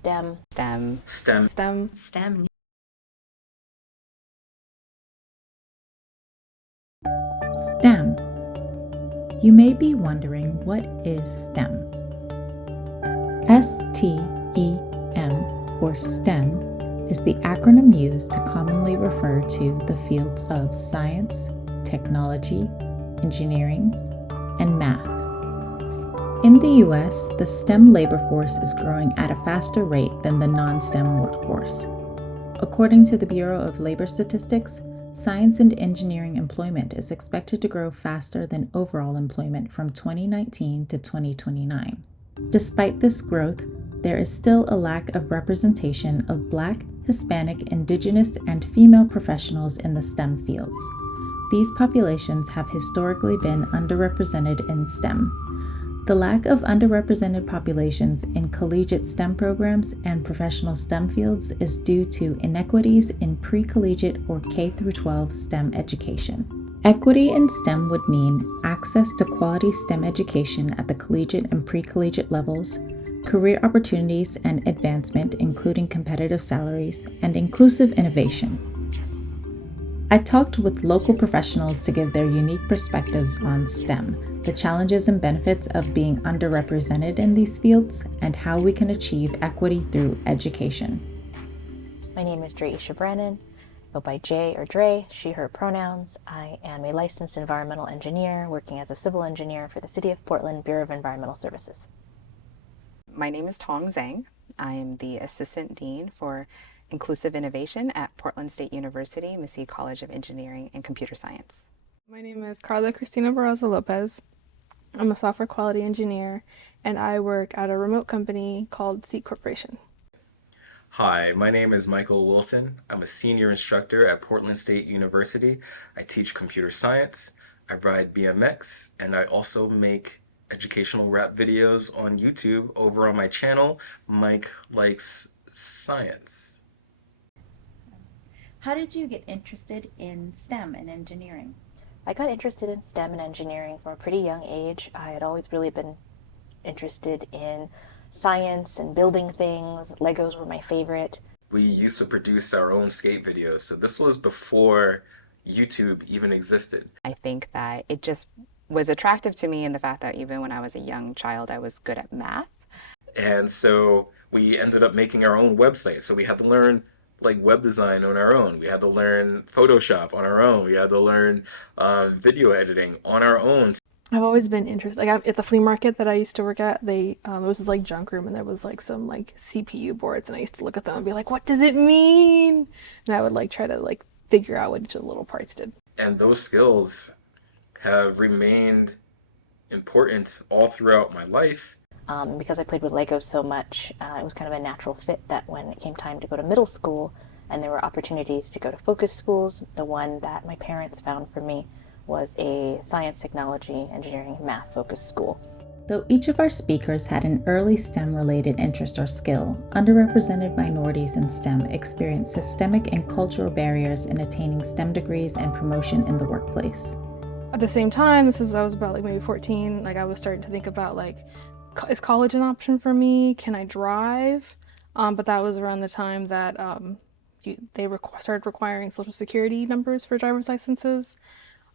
STEM. STEM. STEM. STEM. STEM. STEM. You may be wondering, what is STEM? STEM, or STEM, is the acronym used to commonly refer to the fields of science, technology, engineering, and math. In the US, the STEM labor force is growing at a faster rate than the non-STEM workforce. According to the Bureau of Labor Statistics, science and engineering employment is expected to grow faster than overall employment from 2019 to 2029. Despite this growth, there is still a lack of representation of Black, Hispanic, Indigenous, and female professionals in the STEM fields. These populations have historically been underrepresented in STEM. The lack of underrepresented populations in collegiate STEM programs and professional STEM fields is due to inequities in pre-collegiate or K-12 STEM education. Equity in STEM would mean access to quality STEM education at the collegiate and pre-collegiate levels, career opportunities and advancement, including competitive salaries, and inclusive innovation. I talked with local professionals to give their unique perspectives on STEM, the challenges and benefits of being underrepresented in these fields, and how we can achieve equity through education. My name is Brannon. I go by Jay or Dre, she, her pronouns. I am a licensed environmental engineer working as a civil engineer for the City of Portland Bureau of Environmental Services. My name is Tong Zhang. I am the Assistant Dean for Inclusive Innovation at Portland State University, Massey College of Engineering and Computer Science. My name is Karla Cristina Barraza Lopez. I'm a software quality engineer, and I work at a remote company called Seek Corporation. Hi, my name is Michael Wilson. I'm a senior instructor at Portland State University. I teach computer science, I ride BMX, and I also make educational rap videos on YouTube over on my channel, Mike Likes Science. How did you get interested in STEM and engineering? I got interested in STEM and engineering from a pretty young age. I had always really been interested in science and building things. Legos were my favorite. We used to produce our own skate videos, so this was before YouTube even existed. I think that it just was attractive to me in the fact that even when I was a young child, I was good at math. And so we ended up making our own website. So we had to learn web design on our own. We had to learn Photoshop on our own. We had to learn video editing on our own. I've always been interested. At the flea market that I used to work at, it was this junk room, and there was some CPU boards, and I used to look at them and be like, "What does it mean?" And I would try to figure out what each of the little parts did. And those skills have remained important all throughout my life. Because I played with Legos so much, it was kind of a natural fit that when it came time to go to middle school and there were opportunities to go to focus schools, the one that my parents found for me was a science, technology, engineering, and math focused school. Though each of our speakers had an early STEM-related interest or skill, underrepresented minorities in STEM experience systemic and cultural barriers in attaining STEM degrees and promotion in the workplace. At the same time, I was about maybe 14, I was starting to think about is college an option for me? Can I drive? But that was around the time that they started requiring social security numbers for driver's licenses.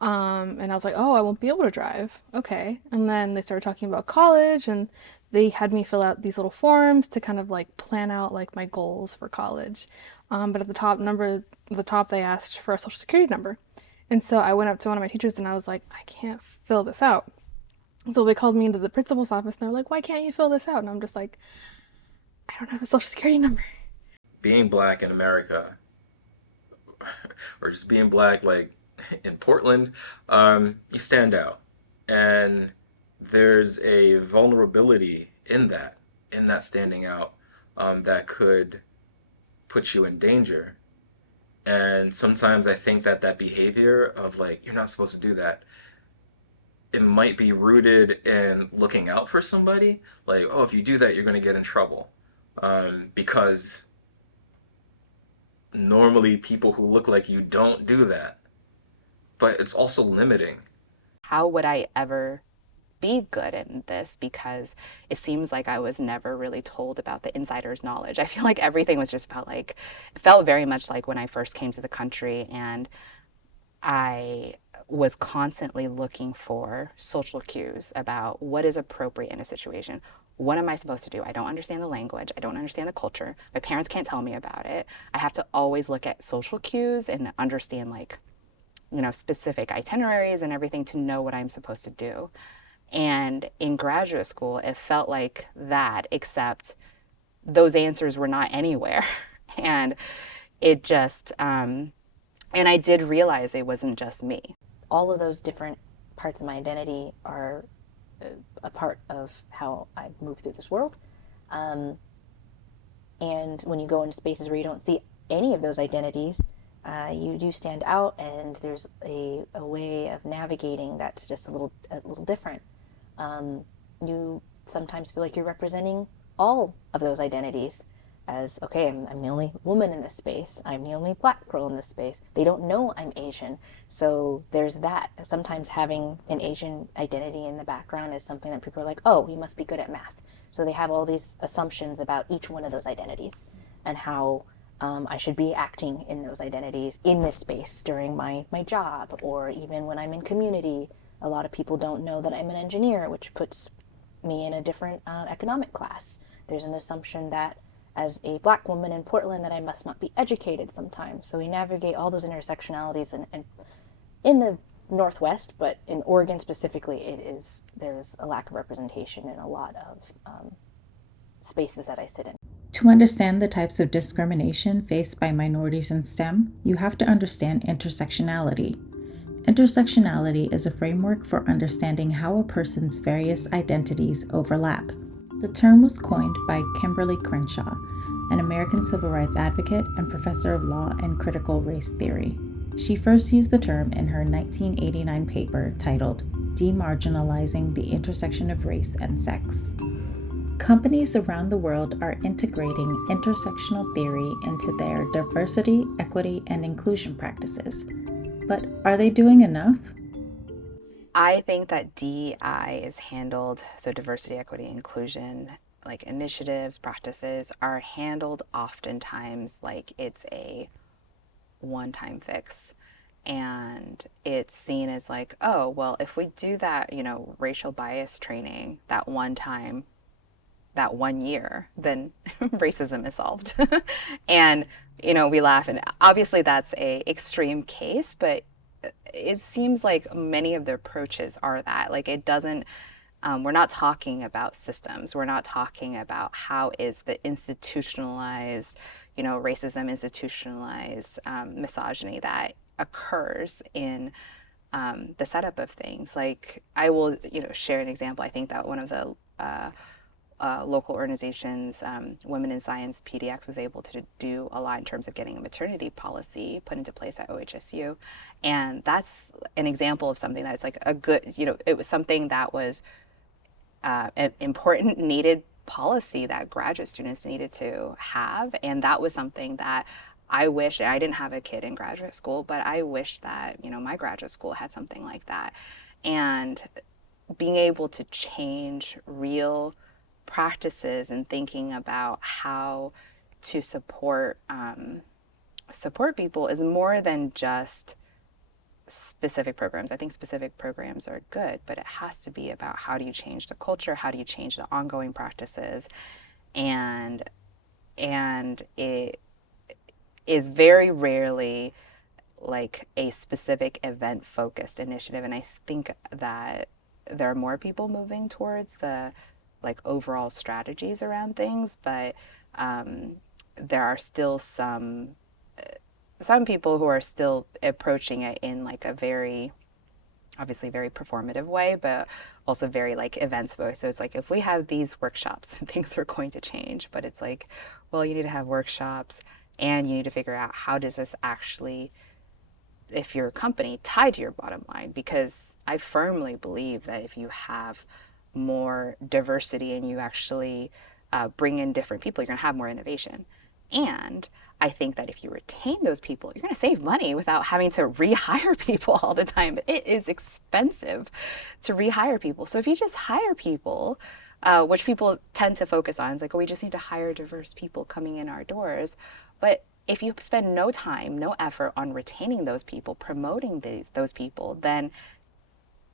And I was like, oh, I won't be able to drive. Okay. And then they started talking about college, and they had me fill out these little forms to kind of plan out my goals for college. But at the top they asked for a social security number. And so I went up to one of my teachers and I was like, I can't fill this out. So they called me into the principal's office and they were like, why can't you fill this out? And I'm just like, I don't have a social security number. Being Black in America, or just being Black in Portland, you stand out. And there's a vulnerability in that standing out, that could put you in danger. And sometimes I think that behavior of you're not supposed to do that, it might be rooted in looking out for somebody. Oh, if you do that, you're going to get in trouble. Because normally people who look like you don't do that. But it's also limiting. How would I ever be good in this because it seems like I was never really told about the insider's knowledge. I feel like everything was just about like, it felt very much like when I first came to the country, and I was constantly looking for social cues about what is appropriate in a situation. What am I supposed to do? I don't understand the language. I don't understand the culture. My parents can't tell me about it. I have to always look at social cues and understand, like, specific itineraries and everything to know what I'm supposed to do. And in graduate school, it felt like that, except those answers were not anywhere. And it just, and I did realize it wasn't just me. All of those different parts of my identity are a part of how I move through this world. And when you go into spaces where you don't see any of those identities, you do stand out, and there's a way of navigating that's just a little different. You sometimes feel like you're representing all of those identities as, okay, I'm the only woman in this space. I'm the only black girl in this space. They don't know I'm Asian. So there's that. Sometimes having an Asian identity in the background is something that people are like, oh, you must be good at math. So they have all these assumptions about each one of those identities and how I should be acting in those identities in this space during my job, or even when I'm in community. A lot of people don't know that I'm an engineer, which puts me in a different economic class. There's an assumption that as a black woman in Portland that I must not be educated sometimes. So we navigate all those intersectionalities, and in the Northwest, but in Oregon specifically, there's a lack of representation in a lot of spaces that I sit in. To understand the types of discrimination faced by minorities in STEM, you have to understand intersectionality. Intersectionality is a framework for understanding how a person's various identities overlap. The term was coined by Kimberly Crenshaw, an American civil rights advocate and professor of law and critical race theory. She first used the term in her 1989 paper titled Demarginalizing the Intersection of Race and Sex. Companies around the world are integrating intersectional theory into their diversity, equity, and inclusion practices. But are they doing enough? I think that DEI is handled, so diversity, equity, inclusion, like initiatives, practices are handled oftentimes like it's a one-time fix. And it's seen as like, oh, well, if we do that, racial bias training that one time, that 1 year, then racism is solved. And, we laugh. And obviously that's a extreme case, but it seems like many of the approaches are that. Like, it doesn't, we're not talking about systems. We're not talking about how is the institutionalized, racism, institutionalized misogyny that occurs in the setup of things. Like, I will, share an example. I think that one of the local organizations, Women in Science, PDX, was able to do a lot in terms of getting a maternity policy put into place at OHSU. And that's an example of something that's like a good, it was something that was an important, needed policy that graduate students needed to have. And that was something that I wish, I didn't have a kid in graduate school, but I wish that, my graduate school had something like that. And being able to change real practices and thinking about how to support people is more than just specific programs. I think specific programs are good, but it has to be about how do you change the culture, how do you change the ongoing practices, and it is very rarely like a specific event focused initiative. And I think that there are more people moving towards the like overall strategies around things, but there are still some people who are still approaching it in like a very, obviously very performative way, but also very like events focused. So it's like, if we have these workshops, then things are going to change. But it's like, well, you need to have workshops, and you need to figure out how does this actually, if you're a company, tie to your bottom line. Because I firmly believe that if you have more diversity and you actually bring in different people, you're going to have more innovation. And I think that if you retain those people, you're going to save money without having to rehire people all the time. It is expensive to rehire people. So if you just hire people, which people tend to focus on, it's like, oh, we just need to hire diverse people coming in our doors. But if you spend no time, no effort on retaining those people, promoting those people, then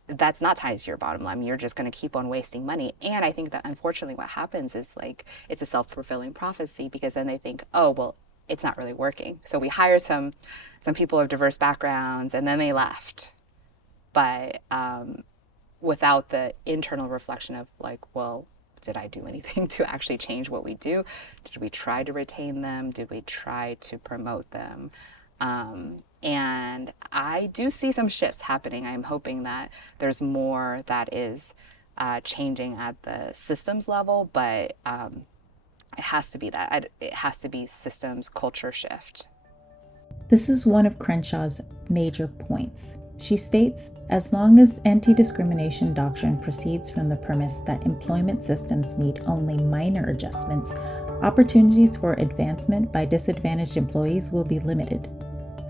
that's not tied to your bottom line. You're just going to keep on wasting money. And I think that unfortunately what happens is like it's a self-fulfilling prophecy, because then they think, oh, well, it's not really working. So we hired some people of diverse backgrounds and then they left. But without the internal reflection of like, well, did I do anything to actually change what we do? Did we try to retain them? Did we try to promote them? And I do see some shifts happening. I'm hoping that there's more that is changing at the systems level, but it has to be that. It has to be systems culture shift. This is one of Crenshaw's major points. She states, as long as anti-discrimination doctrine proceeds from the premise that employment systems need only minor adjustments, opportunities for advancement by disadvantaged employees will be limited.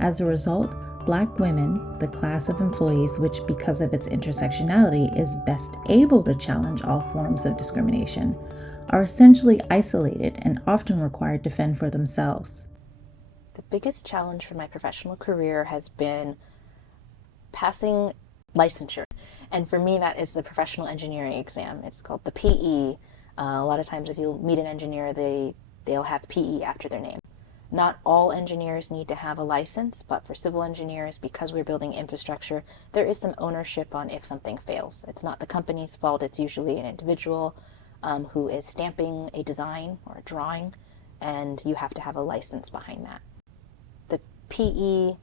As a result, Black women, the class of employees which, because of its intersectionality, is best able to challenge all forms of discrimination, are essentially isolated and often required to fend for themselves. The biggest challenge for my professional career has been passing licensure. And for me, that is the professional engineering exam. It's called the PE. A lot of times if you meet an engineer, they'll have PE after their name. Not all engineers need to have a license, but for civil engineers, because we're building infrastructure, there is some ownership on if something fails. It's not the company's fault. It's usually an individual who is stamping a design or a drawing, and you have to have a license behind that. The PE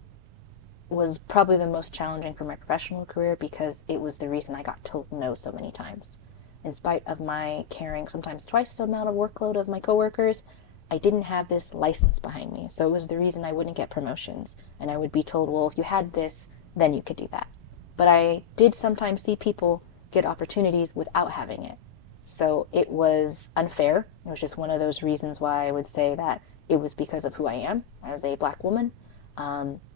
was probably the most challenging for my professional career because it was the reason I got told no so many times. In spite of my carrying sometimes twice the amount of workload of my coworkers, I didn't have this license behind me. So it was the reason I wouldn't get promotions. And I would be told, well, if you had this, then you could do that. But I did sometimes see people get opportunities without having it. So it was unfair. It was just one of those reasons why I would say that it was because of who I am as a Black woman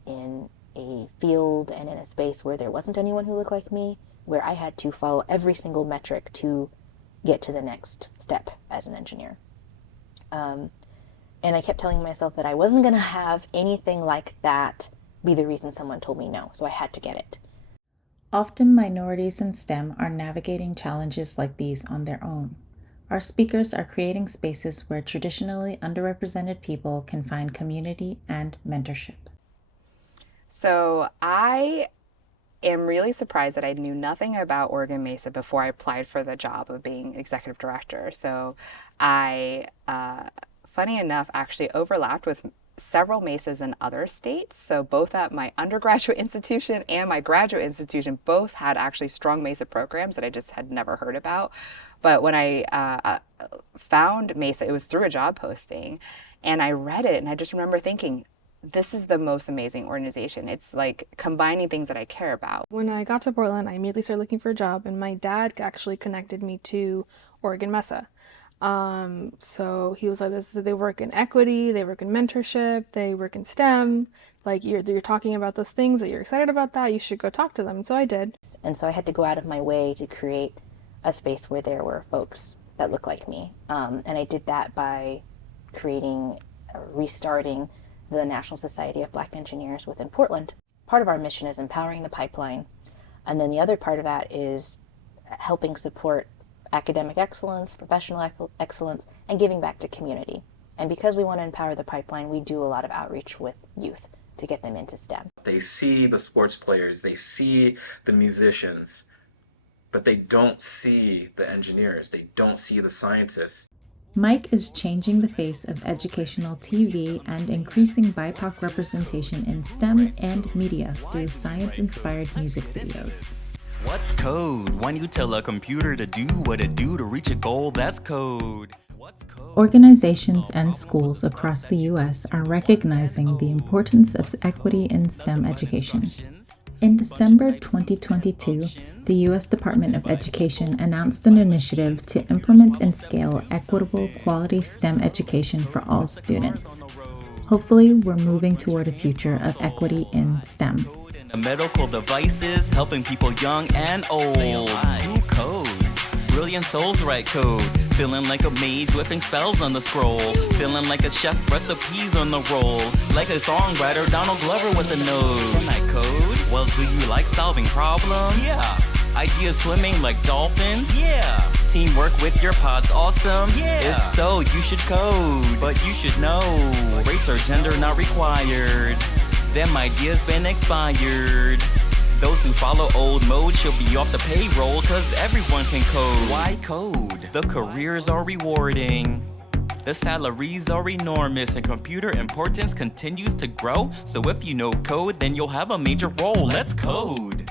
in a field and in a space where there wasn't anyone who looked like me, where I had to follow every single metric to get to the next step as an engineer. And I kept telling myself that I wasn't going to have anything like that be the reason someone told me no, so I had to get it. Often minorities in STEM are navigating challenges like these on their own. Our speakers are creating spaces where traditionally underrepresented people can find community and mentorship. So I am really surprised that I knew nothing about Oregon Mesa before I applied for the job of being executive director. So I, funny enough, actually overlapped with several Mesas in other states. So both at my undergraduate institution and my graduate institution, both had actually strong Mesa programs that I just had never heard about. But when I found Mesa, it was through a job posting, and I read it, and I just remember thinking, this is the most amazing organization. It's like combining things that I care about. When I got to Portland, I immediately started looking for a job, and my dad actually connected me to Oregon Mesa. So he was like, they work in equity, they work in mentorship, they work in STEM. Like you're talking about those things that you're excited about, that you should go talk to them. So I did. And so I had to go out of my way to create a space where there were folks that looked like me. And I did that by restarting the National Society of Black Engineers within Portland. Part of our mission is empowering the pipeline. And then the other part of that is helping support academic excellence, professional excellence, and giving back to community. And because we want to empower the pipeline, we do a lot of outreach with youth to get them into STEM. They see the sports players, they see the musicians, but they don't see the engineers, they don't see the scientists. Mike is changing the face of educational TV and increasing BIPOC representation in STEM and media through science-inspired music videos. What's code? When you tell a computer to do what it do to reach a goal, that's code. Organizations and schools across the U.S. are recognizing the importance of equity in STEM education. In December 2022, the U.S. Department of Education announced an initiative to implement and scale equitable, quality STEM education for all students. Hopefully, we're moving toward a future of equity in STEM. Medical devices helping people young and old. Who codes? Brilliant souls write code. Feeling like a maid whipping spells on the scroll. Feeling like a chef recipes on the roll. Like a songwriter Donald Glover with a nose. Can I code? Well, do you like solving problems? Yeah. Ideas swimming like dolphins? Yeah. Teamwork with your pod's awesome? Yeah. If so, you should code. But you should know, race or gender not required. Them ideas been expired. Those who follow old mode should be off the payroll, cause everyone can code. Why code? The careers are rewarding. The salaries are enormous and computer importance continues to grow. So if you know code, then you'll have a major role. Let's code.